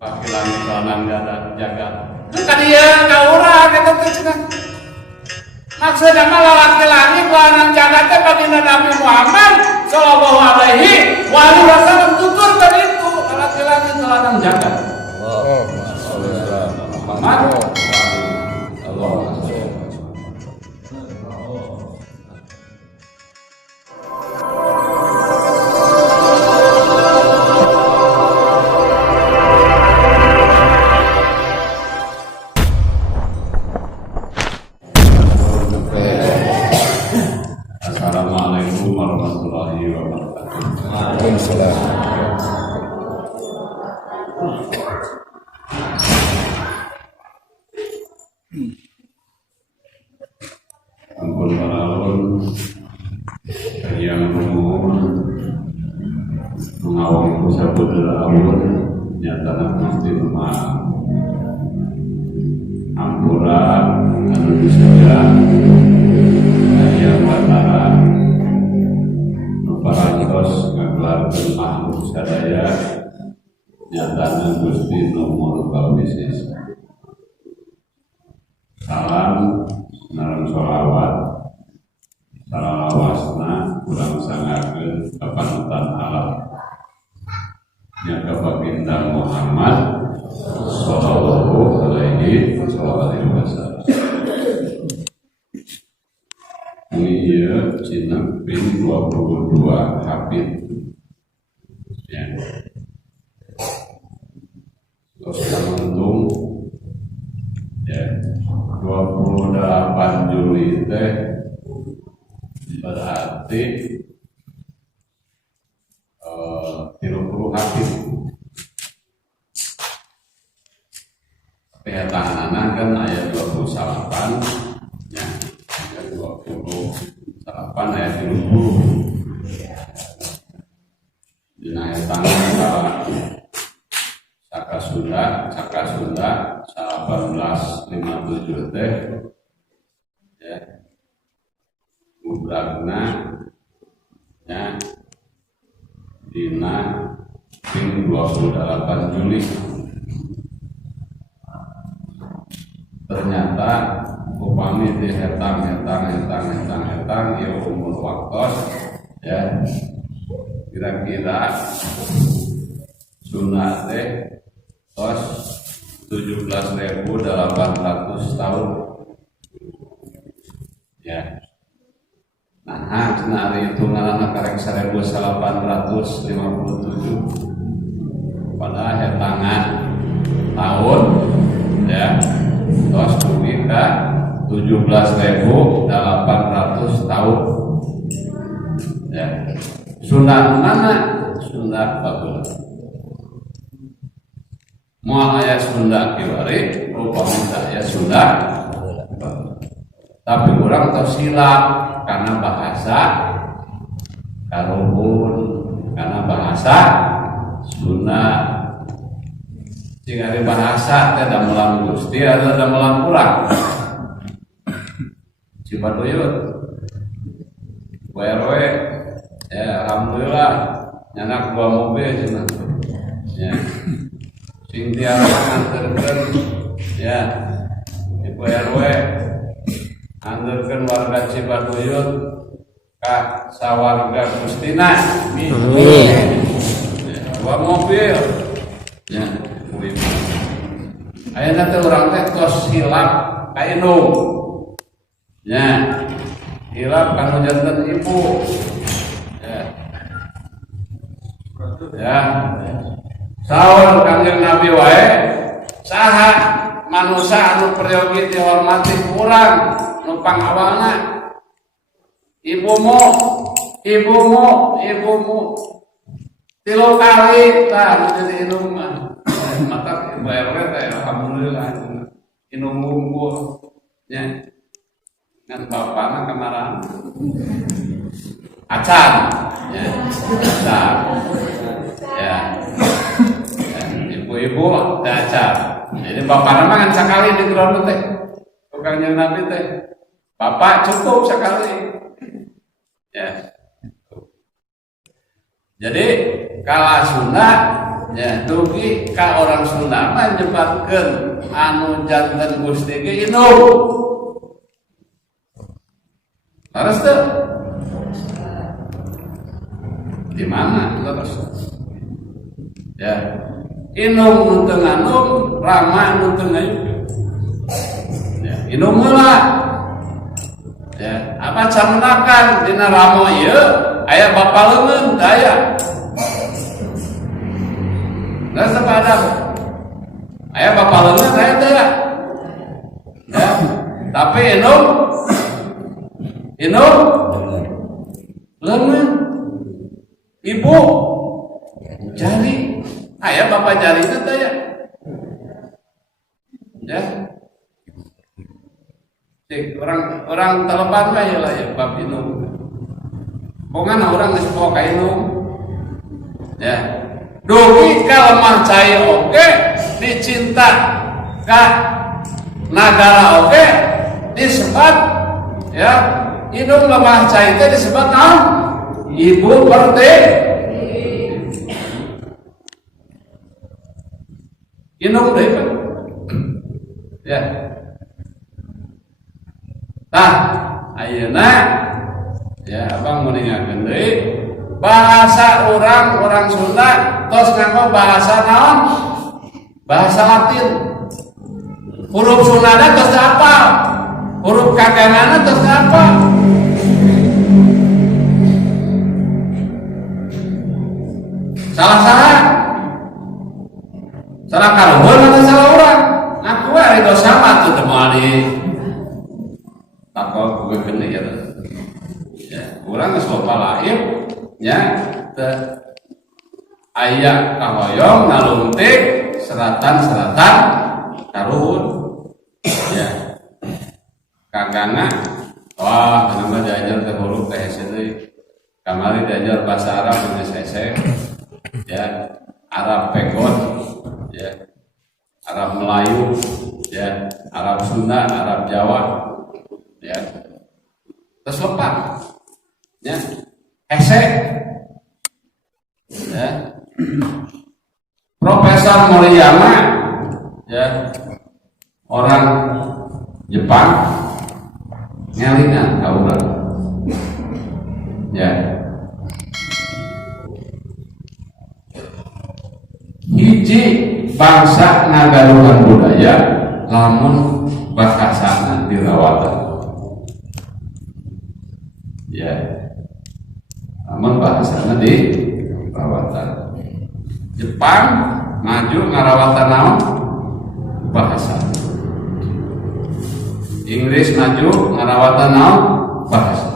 Laki-laki kelanan gak ada jaga. Kan dia nggak orang kita tuh cina. Maksudnya malah laki-laki kelanan jaga teh baginda Nabi Muhammad Shallallahu Alaihi Wasallam tutur kan itu laki-laki kelanan jaga. Muhammad. Assalamualaikum warahmatullahi wabarakatuh. Waalaikumsalam. Ampun paraun yang nuhun mengawali sabda awun nyatana Gusti Mah ampura anu disaya yang batara parantos ngagelarkeun makhluk sadaya nyatana Gusti nomor bisnis. Salam naran sholawat salawasna kurang sangakeun kapanutan alam nya baginda Muhammad sallallahu alaihi wasallam. Iya, Cina pin 22 Hafid ya. Terus mentung ya 28 Juli teh berarti 30 Hafid. Pehetanganana kan ayat 28 ya. 28 ayat 30 dina tangan Saka Sunda 1857 teh ya mubragna ya dina ping 28 Juli ternyata upami di hetang ya umur waktos ya kira-kira sunat teh tos 17.800 tahun ya. Nah, hari itu ngaranna karek 1857 pada hetangan tahun ya tos dugi ka 17.800 tahun ya. Sunat mana? Sunat bagus. Mau ayat Sunda kiwari, rupanya ayat Sunda. Tapi kurang tersilap karena bahasa karuhun, karena bahasa Sunda. Jika ada bahasa tidak melang Gusti, ada melang kurang. Cipatuyut, WRW, ya alhamdulillah, nyanak 2 mobil cina, ya. Sing tiara nganterkeun ya Ibu RW nganterkeun warga Cibaduyut ka sawarga Gustina. Amin. Ya, 2 mobil. Ya, ayeuna teh urang teh tos hilap ka indung. Ya. Hilap kanu janten ibu. Ya. Ya. Saur Kanjeng Nabi wae saha manusia anu peryogi dihormati kurang numpang awalna ibumu 3 kali tah jadi indung mah mata ibu RW teh alhamdulillah indung unggul nya ngan bapana kemaran acan ya acan ya ibu-ibu dacar. Jadi bapak nama kan sekali di ground teh. Tukangnya Nabi teh. Bapak cukup sekali. Ya. Jadi kala Sunda ya dugi ka orang Sunda mah nyebabkeun anu janten Gusti ge inung. Laras teu? Di mana terus? Ya, inung nu teu nganum, rama nu teu ngayukeun. Ya, inung heula. Ya, apa camenakan dina ramo ieu aya bapa leungeun teu aya. Geus teu padam. Aya bapa leungeun aya teu aya. Ya, tapi inung leungeun. Ibu jari, ayah bapak jari itu teh ya, orang telepan mah ya lah ya bab inung, pokoknya orang ngespo ka inung, ya, dugi ka lemah cai oke, dicinta ka nagara oke, disebut ya, inung lemah cai itu disebut ibu pertiwi. Inung deui kan. Ya. Tah, ayeuna ya abang mau ningakeun deui bahasa orang Sunda tos nganggo bahasa naon? Bahasa Latin. Huruf Sundana tos apa? Huruf kaganana tos apa? Salah kaluhun atau salah orang ngaku ari dosa mah teu moal di takol gue kene ya. Ya, urang geus loba lain nya teu aya kahoyong nalungtik seratan karuhun. Ya. Kagana wah nama diajar teh huruf teh hese kamari diajar bahasa Arab geus hese. Ya, Arab Pegon, ya, Arab Melayu, ya, Arab Sunda, Arab Jawa, ya, terus lepas, ya, esek, ya, Profesor Moriyama, ya, orang Jepang, ngelingan kaulah, ya. Hiji bangsa ngagaruhan budaya lamun bahasana dirawatan, ya, lamun bahasana dirawatan. Jepang maju ngarawatan naon bahasa, Inggris maju ngarawatan naon bahasa,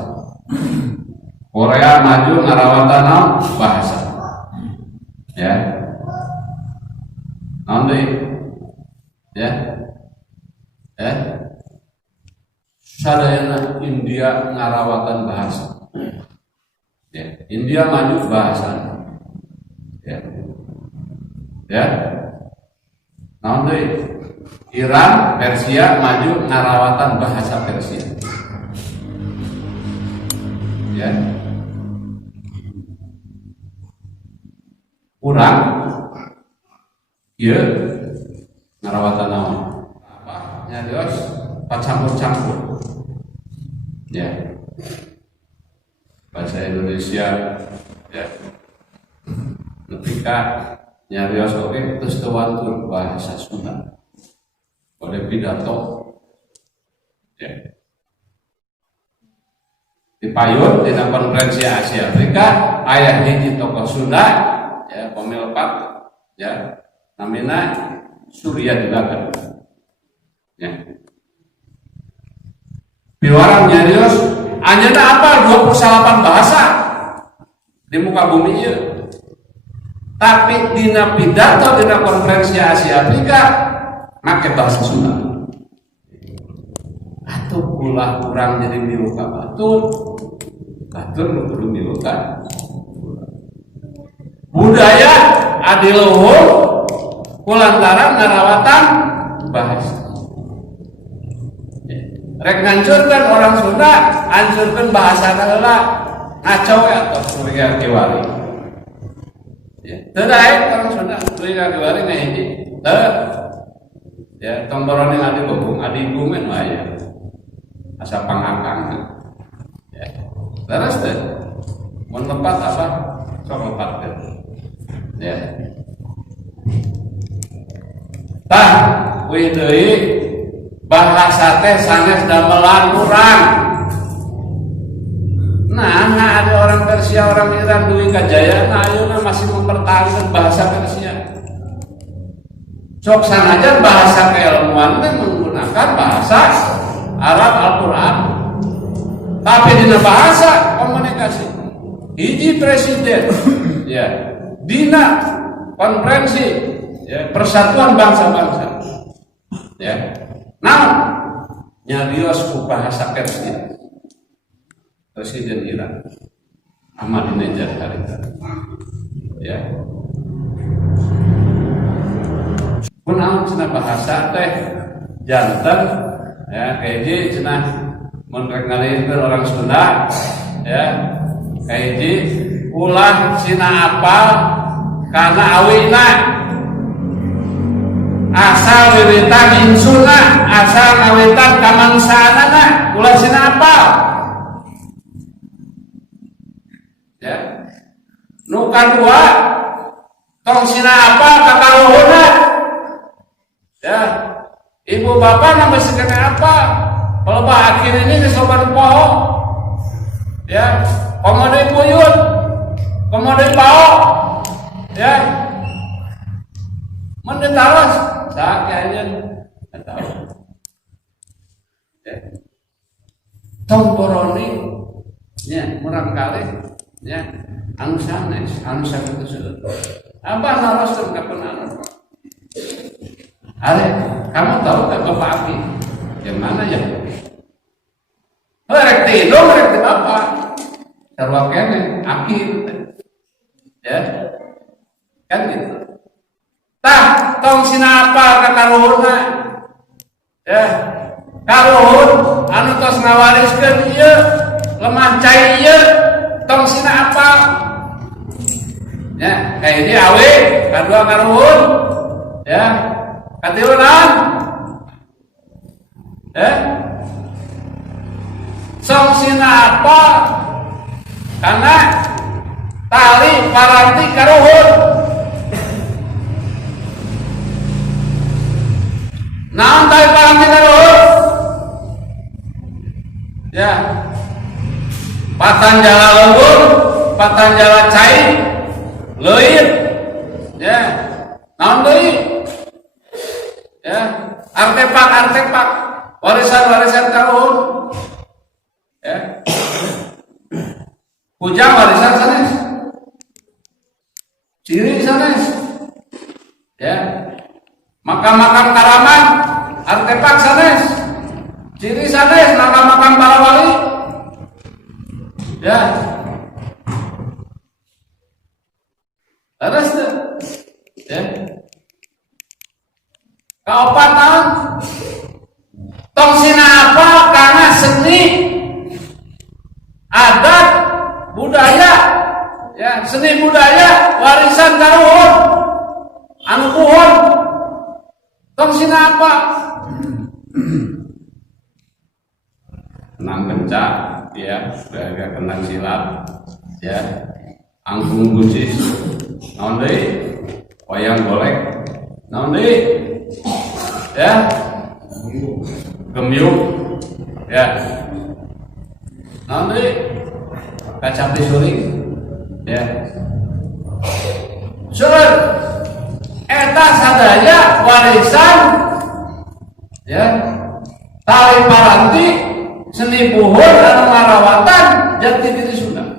Korea maju ngarawatan naon bahasa, ya. Naon deui? Ya. Sadayana India ngarawatan bahasa. Ya, India maju bahasa. Ya. Ya. Naon deui? Iran, Persia maju ngarawatan bahasa Persia. Ya. Urang ieu ngarawatan naon? Apa? Nyarios pacampur-campur. Ya. Bahasa Indonesia ya. Ketika nyarios oke terus kewantur bahasa Sunda. Oleh pidato. Ya. Dipayun di konferensi Asia Afrika aya hiji tokoh Sunda ya pemilpat ya namina Surya Dilagan. Ya. Piwarang nyarios anjeunna apal 28 bahasa di muka bumi ieu. Tapi dina pidato dina konferensi Asia Afrika make bahasa Sunda. Atuh ulah kurang jadi milu ka batur nu kudu milu ka budaya adiluhur kulantaran ngarawatan bahasa. Rek ngancurkan orang Sunda, hancurkan bahasa heula ngaco atau Surya Kiwari. Ya, terdaik orang Sunda, beli kagewari ngahiji, ya tomboroni adi bobong, adi gumen waya, asa pangakang, ya, terus deh, mau lepat apa, sok lepat deh, ya, tah, widoi bahasa teh sanes damelan kurang. Nah, ada orang Persia, orang Iran, Dwi Kajaya, nah ayeuna masih mempertahankan bahasa Persia. Sok sanajan bahasa keilmuan teh menggunakan bahasa Arab Al-Qur'an. Tapi dina bahasa komunikasi. Hiji presiden, ya, dina konferensi, ya, persatuan bangsa-bangsa, ya. Nah, nyarios ku bahasa Persia. Presiden Iran Ahmadinejad harita, ya. Kunaon cenah bahasa teh janten, ya, kayak cenah mun rek ngalieukeun orang Sunda, ya, kayak ulah cina apal kana awina asal wiwitan insuna asal ngawitan kamangsaanana ulah cina apal. Ya, nu kadua tong sina apa kakaluhuna, ya, ibu bapak nambah sekena apa, kalau akhir ini disoban poho, ya, komodai puyut, komodai pao, ya, mendetalas, sakitnya, tahu, ya, tong boroni, ya, murang kali. Ya, anu sanes itu sudah. Apa naros terkapenan? Ale, kamu tahu tak Bapak Aki? Yang mana ya? Rek tidur, rek ti Bapak. Sarua kene, Aki. Ya. Kan gitu. Tah, tong sinapa kakaruhurna. Ya. Karuhun anu tos ngawariskeun ieu, lemah cai ieu. Tong sina apa? Ya, kayak ini awe, kadua karuhun, ya, katilunan, ya, song sina apa? Karena tali paranti karuhun, naon tali paranti karuhun, ya. Patanjala lembur, patanjala cai, leuit, ya, naon deui, ya, artefak, warisan karuhun, ya, kujang warisan sanes, ciri sanes, ya, makam karaman, artefak sanes, ciri sanes, makam para wali. Ya, terus ya, kaopatan, tong sina apa karena seni, adat, budaya, ya, seni budaya, warisan karuhun, anu kuhun, tong sina apa? Tenang kencak. Ya, agak kenang silat, ya, anggung gucis, naon deui, wayang golek, naon deui, ya, gemyuk, ya, naon deui, kacapi suling, ya, sur, eta sadaya warisan, ya, tali paranti. Seni buhur anu ngarawatan jati diri Sunda.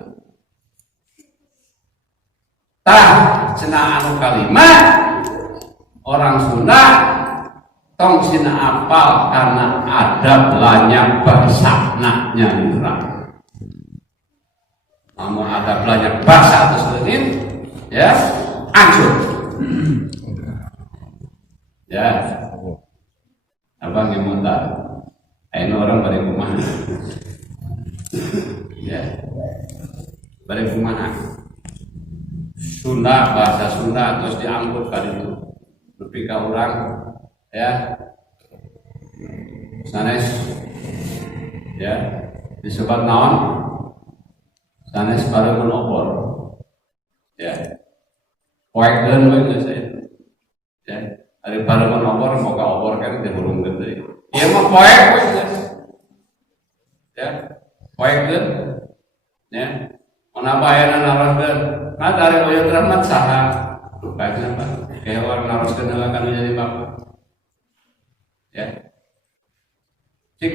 Tah, cenah anu kalimat orang Sunda tong sina apal karena adab lanyak bahasa naknya lurang. Namun adab lanyak bahasa terus leungit, ya, hancur. Ya, abang yang muntah. Ini orang bari kumaha, ya, bari kumaha, Sunda, bahasa Sunda terus diangkut kali itu nepi ka urang ya sanes ya disebut naon sanes pareun obor ya poekeun we geus itu ya ari pareun obor moga obor kan teh burung gede ieu mah poek we ya poekeun ya mana bayana naroskeun nah dari oyot rahmat saha baiknya Pak kewan naroskeun heula kana jadi bapak ya cik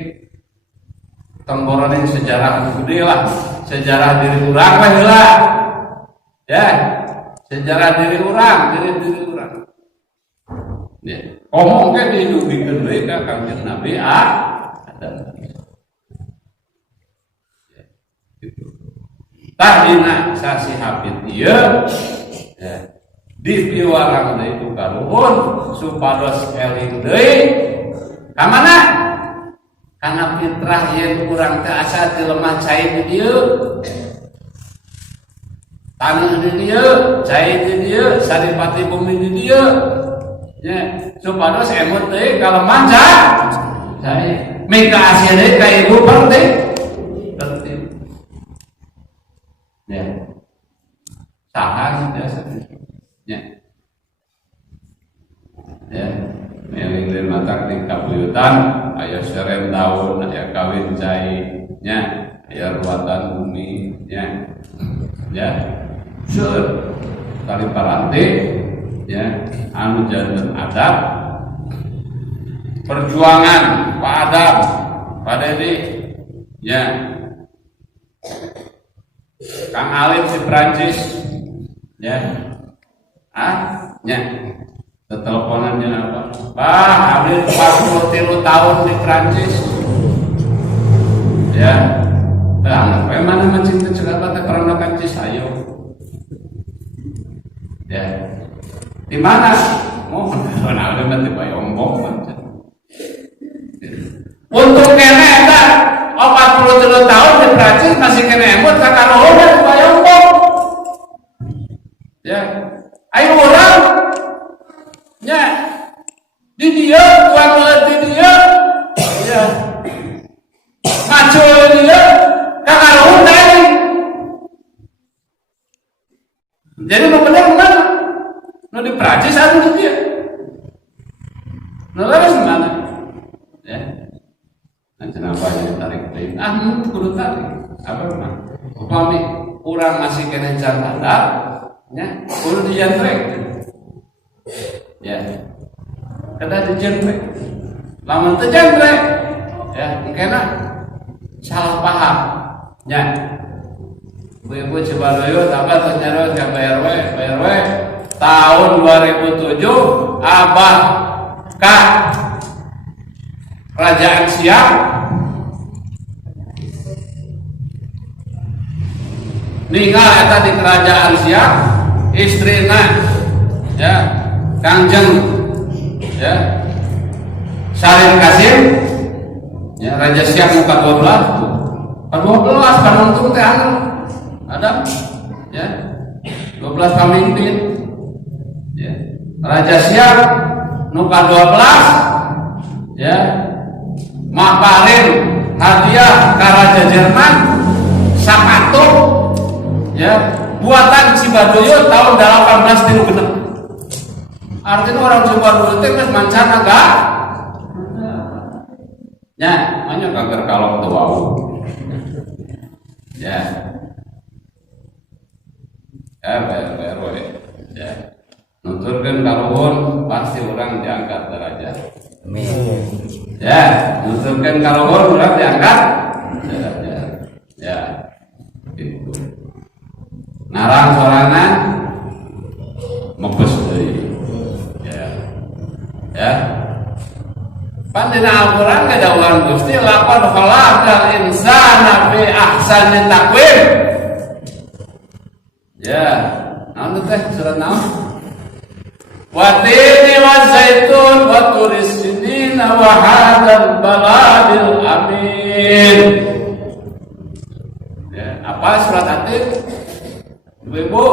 tonggoran sejarah gede lah sejarah diri urang mah heula ya sejarah diri urang ya omong ke dihidupikeun deui ka Kangjeng Nabi ada ya gitu tah dina sasi hafid ieu ya dipiwarang deui ku kaluhun supados eling deui ka mana kana fitrah yen urang teh asa teu lemah cai di dieu taneuh di dieu cai di dieu saripati bumi di dieu nya supados emut deui kalemah cai mika asih deui ka ibu penting ya sahan ya ya meling dan matak di kabuyutan aya serem daun aya kawin cai nya aya ruatan bumi ya seur tali paranti ya anu janten adab perjuangan Pak Adam Pak Dedi ya Kang Alim di Prancis ya nya teleponannya apa Pak Alim 43 tahun di Prancis ya mana mencinta Jakarta karena kancis ayo ya di mana mau kenal dengan di Bayombong untuk kene eta 43 tahun di Prancis masih kena emot kakarohon di Bayombong ya ayo orang ya di dia tuan di dia ya maco dia kakarohon tadi jadi mau bener mana no di Prancis atau di dia no laras mana ya nah kenapa jadi tarik tarik kudu tarik apa mah upami urang masih kena janda ya kudu dijantrek ya kada dijantrek lamun teu jantrek ya engkena salah paham ya ibu coba dulu apa ternyata ke BRW tahun 2007 Abah Kak Kerajaan Siak ninggal eta di Kerajaan Siak istrina ya Kangjeng ya Salim Kasim ya Raja Siak muka 12 penuntung teh ada ya 12 pemimpin ya Raja Siak muka 12 ya maparin hadiah ke Raja Jerman sapatu ya buatan Cibadoyo tahun 1836 artinya orang Cibadoyo itu kan mancanegara ya hanya kanker kalong tuau ya BRW ya nuturkeun kaluhun pasti orang diangkat derajat amin ya nuturkeun kaluhun orang diangkat derajat ya gitu narang sorangan mepes deui ya pandina Al-Qur'an kadawuhan Gusti laqad khalaqal insana fi ahsani taqwim ya naon teh surat naon wa tini wa zaitun wa turis sinina wa hadzal baladil amin ya apa surat Atin ibu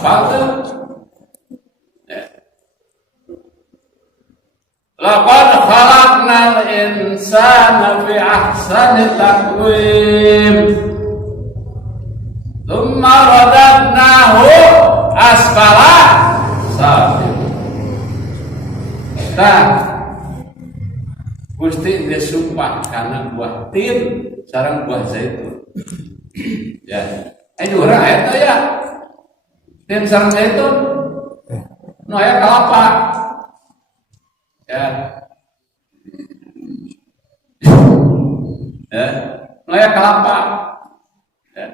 Hafal tuh. Ya. Laqad khalaqnal insana fi ahsani taqwim. Tsumma radadnahu asfala safilin. Nah, Gusti dia sumpah karena buah tin sareng buah zaitun. Ya, ayo urang eta ya. Tin sareng zaitun. Nu aya kelapa. Ya. Ya, nu aya kelapa. Ya.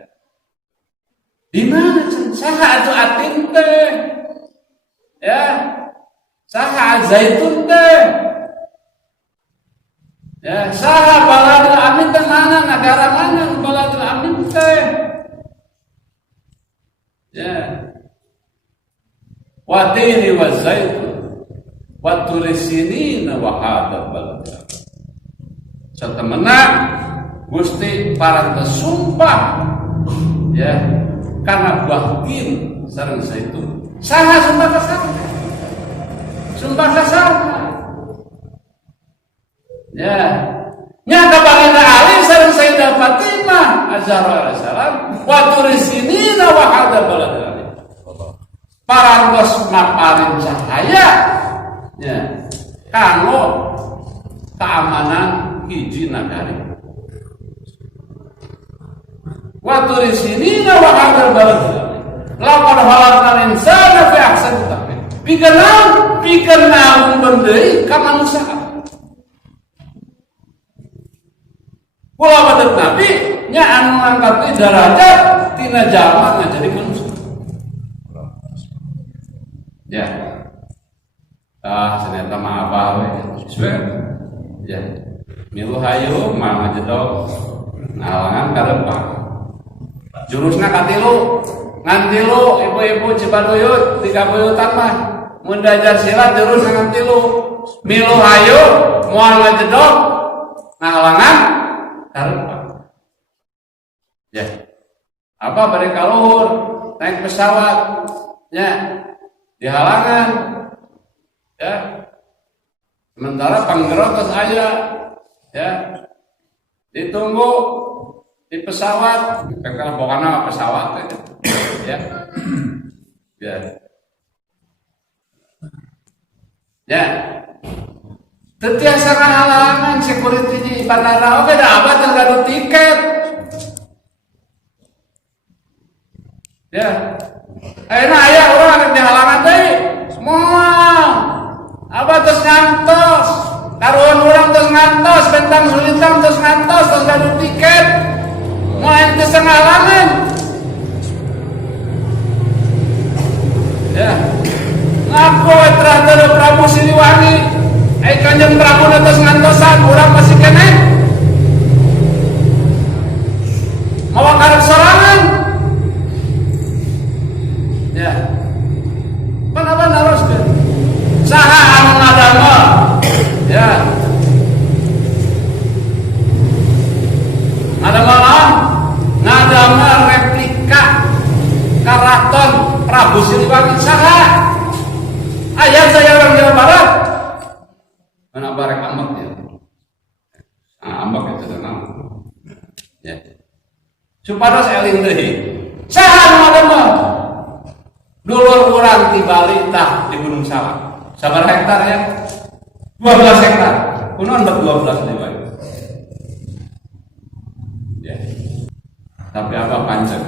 Di mana saha atuh atin teh? Ya. Saha zaitun teh? Ya, saha baladil amin teh mana, negara mana baladil amin teh? Ya. Wa tini wa zaitun wa tulisinina wa hadal balad. Satemena Gusti parantos sumpah ya karena buah tin sareng zaitun. Saha sumpah ka saha? Sumpah ka saha? Ya, nyata baginda Ali sareng Sayyidah Fatimah azhara alaihissalam wa turisinina wa hadal balad. Parantos maparin cahaya ya kanggo keamanan hiji nagari. Wa turisinina wa hadal balad. Laqad khalaqnal insana fi ahsani taqwim. Pikeun naon deui ka manusia. Kula badet Nabi nya anu ngangkat derajat tina jalma ngajadikeun manusia. Ya. Ternyata mah abah we. Ya. Milu hayu mah ngajedog ngalangan kareupang. Jurusna katilu, ngantilu ibu-ibu Cibaduyut 3 buyutan mah mun diajar silat jurusna ngantilu. Milu hayu moal ngajedog ngalangan kareupang. Ya. Apa bari ka luhur naik pesawat ya di halangan ya sementara panggerotos aja ya ditunggu di pesawat kakak bokana pesawat ya ya ya tetiasa halangan security di bandara oke dah abad yang gak tiket ya ayeuna aya urang di halangan deui moal abah terus ngantos karuan urang terus ngantos bentang sulitang terus ngantos terus gadu tiket moal teu halangan ya ngaku terakhir Prabu Siliwangi Kanjeng Prabu terus ngantosan urang masih keneh mawa karep sorangan ya, kenapa harus saha anu ngadamel ya, ngadamel replika karaton Prabu Siliwangi saha ayat saya orang Jawa Barat kenapa rek ambek ya ambek itu tenang ya supados eling deui saha anu ngadamel dulur urang di Bali tah di Gunung Salak. Sabar hektar ya? 12 hektar. Kunaon 12 deui. Ya. Tapi apa pancen?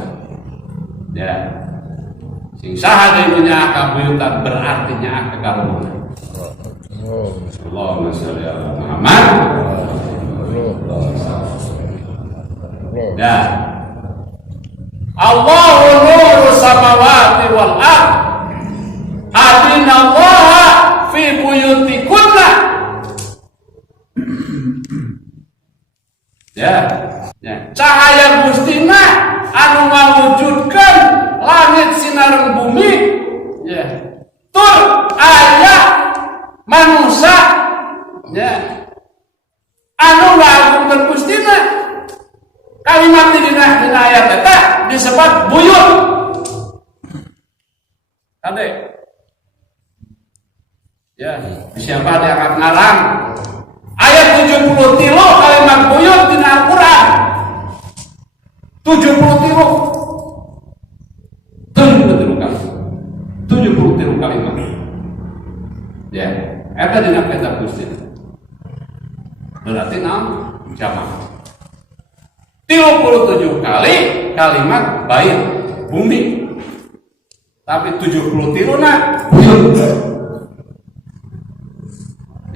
Ya. Sing saha deui nya kabuyutan berarti nya kakaruna. Allahumma sholli ala Muhammad. Ya. Allahu nuru samawati wal ard. Adina Allah fi buyutikunna. Ya, ya. Cahaya Gusti mah anu ngawujudkeun langit sinareng bumi. Ya. Tur aya manusia ya. Anu ngagungkeun Gusti mah kalimat dina ayat eta disebut buyut. Kade. Ya, siapa dia akan ngarang? Ayat 73 kalimat buyut di Al-Quran. 73 kalimat. Ya, eta dina kitab Gusti. Berarti jamaah. 37 kali kalimat bait bumi. Tapi 73 buyut.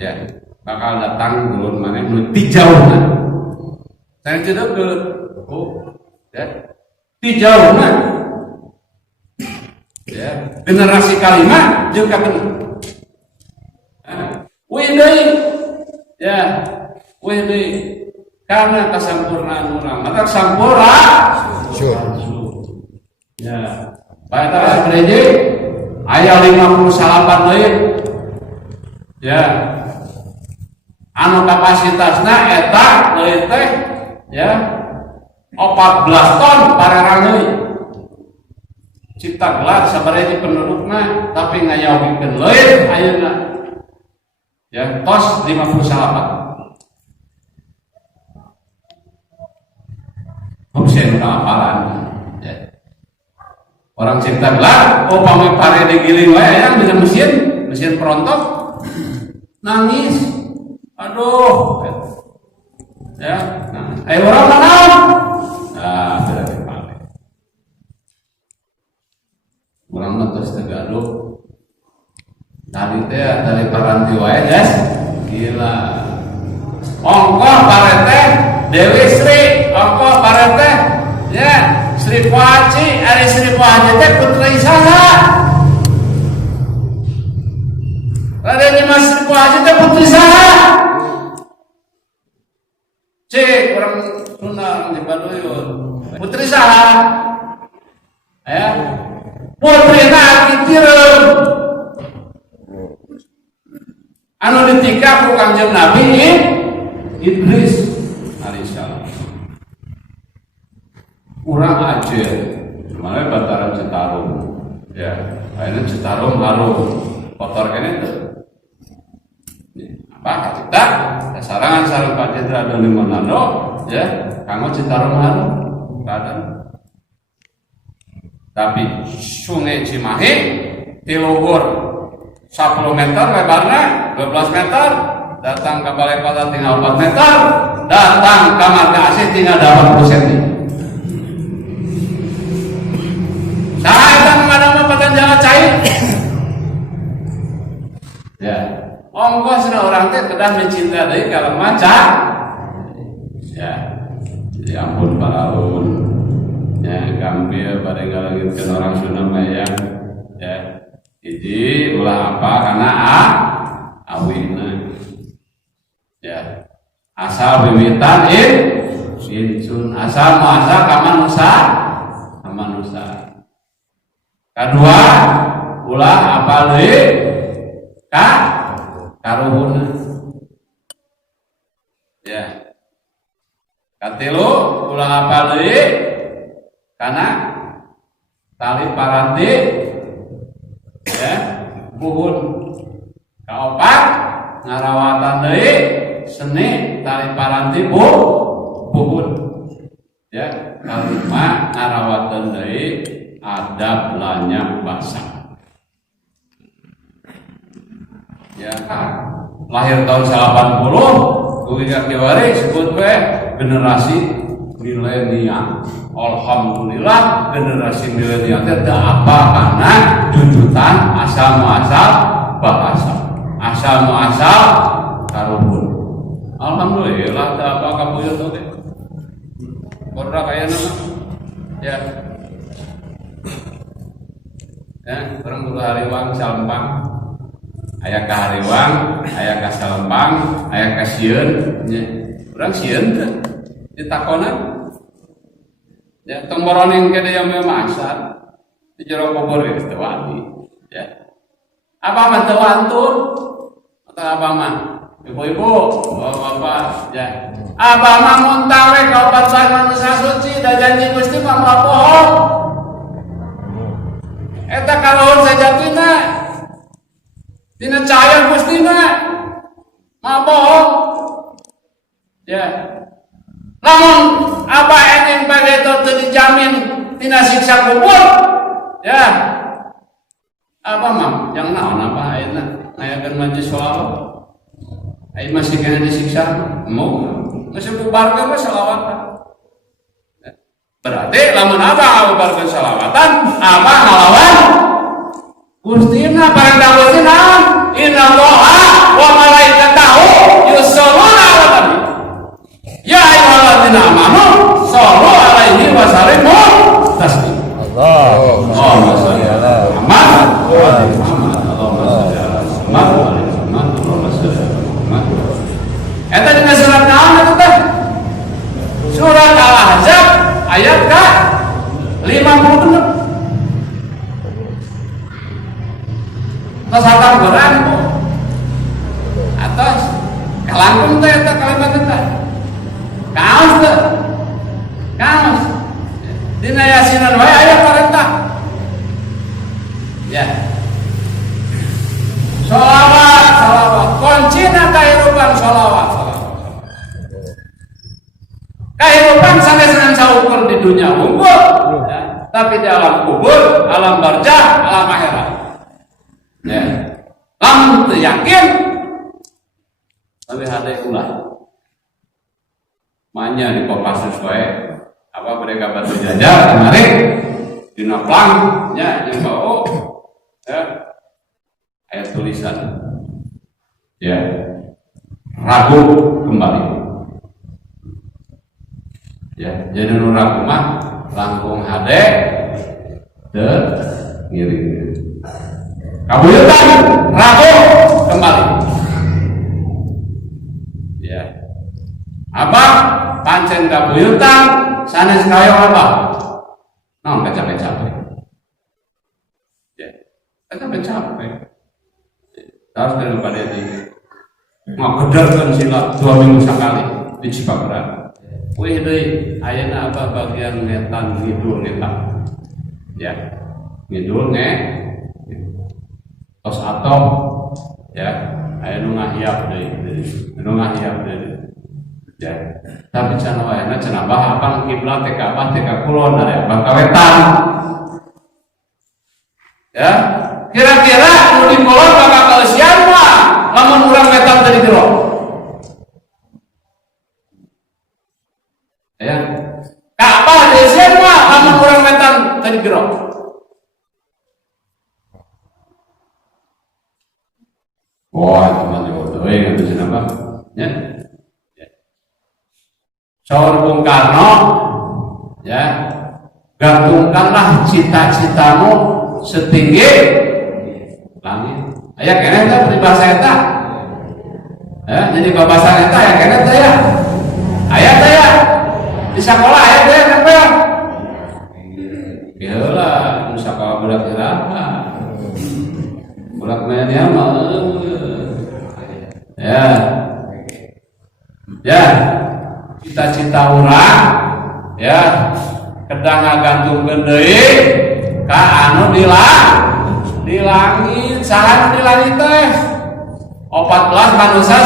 Ya, bakal datang dulur maneh nu ti jauhna. Saya tidak ke ya. Ti jauhna. Ya, generasi kalimat jeung kabeun. Ya, karena kesempurnaan urang maka sampurna. Ya, baca gereja ayat 58 deui. Ya. Anu kapasitasna eta deui teh ya 14 ton parerang deui. Cipta gelar sabaraha pendudukna tapi ngayaogikeun leuwih ayeuna. Ya, tos 58. Opsi hafalan. Ya. Orang cipta gelar, upami pare digiling wae aya dina mesin perontok nangis. Aduh. Ya, nah, ayo orang mana? Nah, sudah dipake. Urang terus tegaduh. Tadi teh dari paranti wae guys, gila. Ongkoh parete Dewi Sri, ongkoh parete ya Sri Puaci, ari Sri Puaci teh putri saha? Raden Mas Sri Puaci teh putri saha? Cek orang Sunda di Baduyun. Putri saha? Ya. Putri Kitirun. Anu ditikap ku Kanjeng Nabi Idris alaihissalam. Urang Aceh, mana Bataran Citarum, ya, ayeuna Citarum harum, kotor kene teu. Apa kita? Sarangan sareng Pak Jenderal Doni Monardo, ya, kanggo Citarum harum, kadang. Tapi Sungai Cimahi di luhur 10 meter lebarnya, 12 meter, datang ke Balai Kota tinggal 4 meter, datang ke Marga Asih tinggal 80 cm. Saya kan mengadang Paten Jalan cair. Ya, ongkos orang teh kedah mencinta dari kalau maca. Ya, jadi ampun para ulun. Ya, gambir pada galangitkeun orang Sunda maya. Ya. Jadi ulah apa karena awina ya asal wiwitan insun asal muasa kamanusa kedua ulah apa deui ka karuhuna ya katilu ulah apa deui kana tali paranti ya, buhun kaopat ngarawatan deui seni tali paranti buhun ya kalima ngarawatan deui adab lanyak basa ya lahir tahun 80 kuwi kiwari sebut we generasi milenial. Alhamdulillah generasi milenial itu apa karena junjutan asal muasal bahasa, asal muasal karuhun. Alhamdulillah tak apa kabuyut oke. Kodra kaya nama ya. Ya, orang dulu hariwang Salempang. Aya ka hariwang, aya ka Salempang, aya ka sieun nya. Urang sieun teh ditakonan ya temboroning kene yang memasak di jero kubur geus teu wani ya apa mah teu wantun atau apa mah ibu-ibu bapak ya apa mah muntah we ka obat manusia suci da janji Gusti mah bohong eta kalauan sajatina tina cahaya Gustina mah bohong ya. Lamun abah eneng bage teu dijamin tina siksa kubur ya apa mah yang naon apa ayeuna ngayakeun majelis sholawat aya masih kena disiksa mau masih bubarkeun sholawatan berarti lamun abah bubarkeun sholawatan abah ngalawan Gustina barang dawuhna innallaha wa malaikatahu yusholluna 'alan nabi ya ayyuhalladzina amanu shollu 'alaihi wa sallimu taslima Allahumma sholli ala Muhammad wa ali Muhammad Allahumma sholli ala Muhammad wa ali Muhammad Allahumma sholli ala Muhammad. Eta dina surat naon eta teh? Surat Al-Ahzab ayat ka 56. Tos hatam Quran atos kalangkung teh eta kalimat eta. Kaos teh. Kaos. Dina Yasinan wae aya perintah. Ya. Sholawat, sholawat. Kuncina kahirupan sholawat, sholawat. Kahirupan sanes saukur di dunia unggul, ya. Tapi di alam kubur, alam barzah, alam akhirat. Ya. Lamun teu yakin, tapi hade ulah. Manya di Kopassus wae. Apa mereka batu jajar kemarin dina plangnya yang bawa ya ayat tulisan ya ragu kembali ya jadi nu ragu mah langkung hade teu ngiring kabuyutan ragu kembali ya apa pancen kabuyutan sanes kaya apa? Naon capek-capek. Ya, capek-capek. Harus daripada di mau kedarkan sila 2 minggu sekali di Cipageran. Wih deui ayeuna apa bagian ngetan ngidul ngetan. Ya, ngidul nge tos atop ya ayeuna ngahiap deui. Anu ngahiap deui. Ya, tapi cenah wae cenah bah abang kiblat teh ka abah teh ka kulon ari abang ka wetan. Ya, kira-kira nu di kulon bakal kalesian mah lamun urang wetan teh di jero. Ya. Ka abah deuseun mah lamun urang wetan teh di jero. Wah, teman jodoh geus cenah bah. Ya. Saur Bung Karno ya gantungkanlah cita-citamu setinggi langit aya keneh teh peribahasa eta ya jadi babasa eta aya keneh teh ya aya teh ya di sekolah aya teh nempel heula nu sakola budak iraha budak media mah ya cita-cita urang ya kedang ngagantungkeun deui ka anu di langit saha di langit teh 14 manusia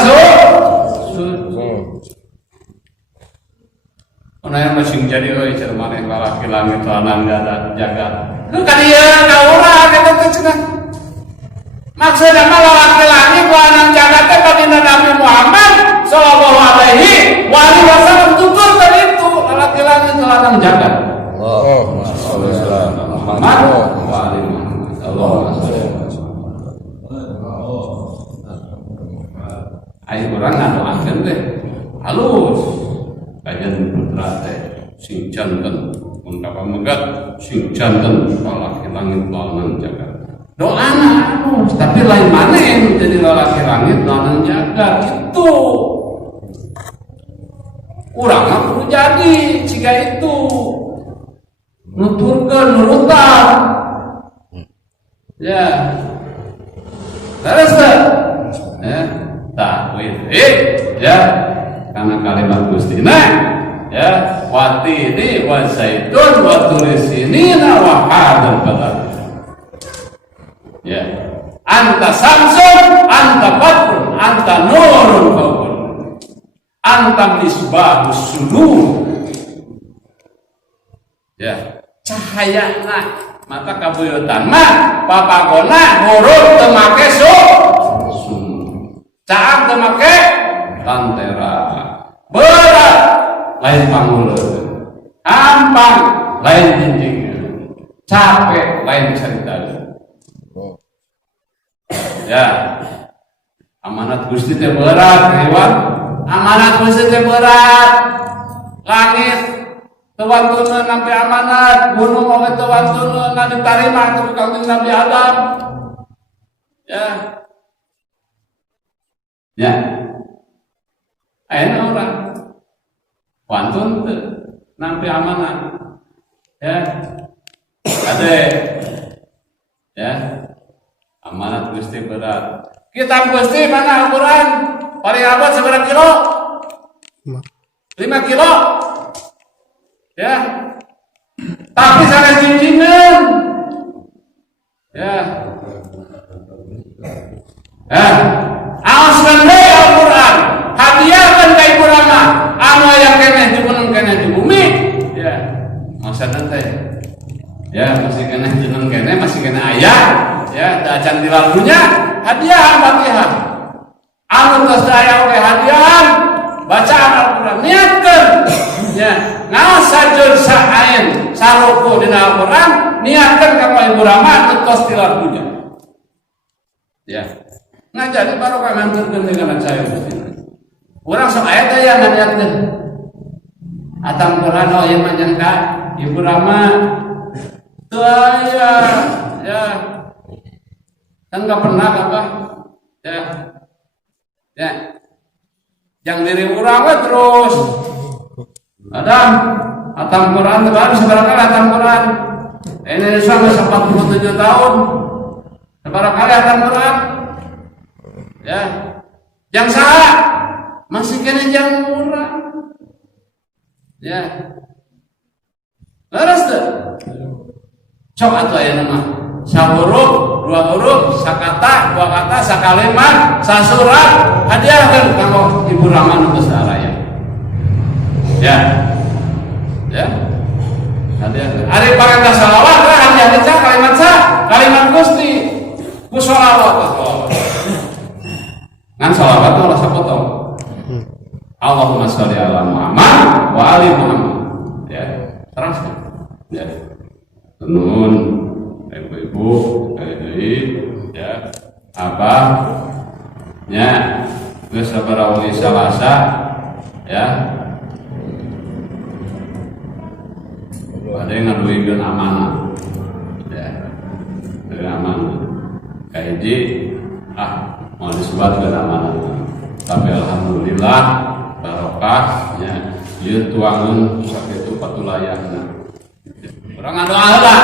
Ona masih jadi euy cer maneh lalaki langit lanang jagat. Kan ieu ka urang eta teh cenah. Maksudna mah lalaki langit lanang jagat teh baginda Nabi Muhammad sallallahu alaihi wasallam tutur tadi itu lalaki langit lanang jagat. Allahumma sholli ala Muhammad wa ali Muhammad. Allahumma sholli ayo urang ngadoakeun teh halus. Kajian putra teh sing janten mun kapamegat sing janten lalaki langit lanang jagat. Doana halus tapi lain maneh jadi lalaki langit lanang jagat itu. Urang kudu jadi jika itu nuturkeun nurutan. Ya. Terus ya, takwil ya. Karena kalimat Gustina ya watini wa zaitun wa turisini wa hadal balad Ya, anta samsun, anta badrun, anta nurun fawqal, anta misbahus sudur. Ya, cahayana mata kabuyutan mah papagona huruf teu make caang teu make lantera, berat lain panguleuh, ampang lain jinjing, capek lain carita. Ya, amanat Gusti teh berat, hewan. Amanat Gusti teh berat. Langit teu wantuneun nampi amanat, gunung oge teu wantuneun ditarima ku Kangjeng Nabi Adam. Ya. Ya. Ayeuna urang wantun teu nampi amanat. Ya. Ade. Ya. Amanat Gusti berat. Kitab Gusti mana Al-Quran? Paling abad seberapa kilo? 5 kilo. Ya. Tapi sangat jinjingan. Ya. Aoskeun deui Al-Quran. Hadiahkeun ka ibu rama. Anu aya keneh jumeneng keneh di bumi. Ya. Maksudna teh. Ya, masih keneh jeneng keneh, masih keneh aya. Ya, dacan di lagunya hadiah Fatihah. Anu geus aya oge hadiah bacaan Al-Qur'an. Niatkeun ya, ngaos sajeur saain saruku dina Al-Qur'an, niatkeun ka ibu rama tos di lagunya. Ya. Nah, jadi barokah nganturkeun dengan saya Gusti. Urang sok aya teh ya niatkeun. Atam Qur'an oh ieu mah jeung ka ibu rama. Teu aya ya. Kan nggak pernah apa ya yang diri orang terus Adam hatam Quran baru seberapa kali hatam Quran ini sampai 47 tahun seberapa kali hatam Quran ya yang salah masih kena yang murah ya harus tuh coba tuh ya nama sahuruf, 2 huruf, sakata, 2 kata, sakalimat, sasurat, hadiahkeun kanggo ibu rama nu geus saraya. Ya. Ya. Hadiahkeun. Ari parentah shalawat teh hadiah teh kalimat kalimat Gusti. Ku shalawat. Ngan shalawat teh ulah sapotong. Allahumma sholli ala Muhammad wa ali Muhammad. Ya. Teruskan. Ya. Nun ibu-ibu, ya, apa, ya, geus sabaraha uli salasa, ya, ada yang ngaduikeun amanah, ya, amanah, kahiji, mau disebutkeun amanah, tapi alhamdulillah barokah, ya, ieu tuangeun sakitu patulayahna, urang ngadoa heula.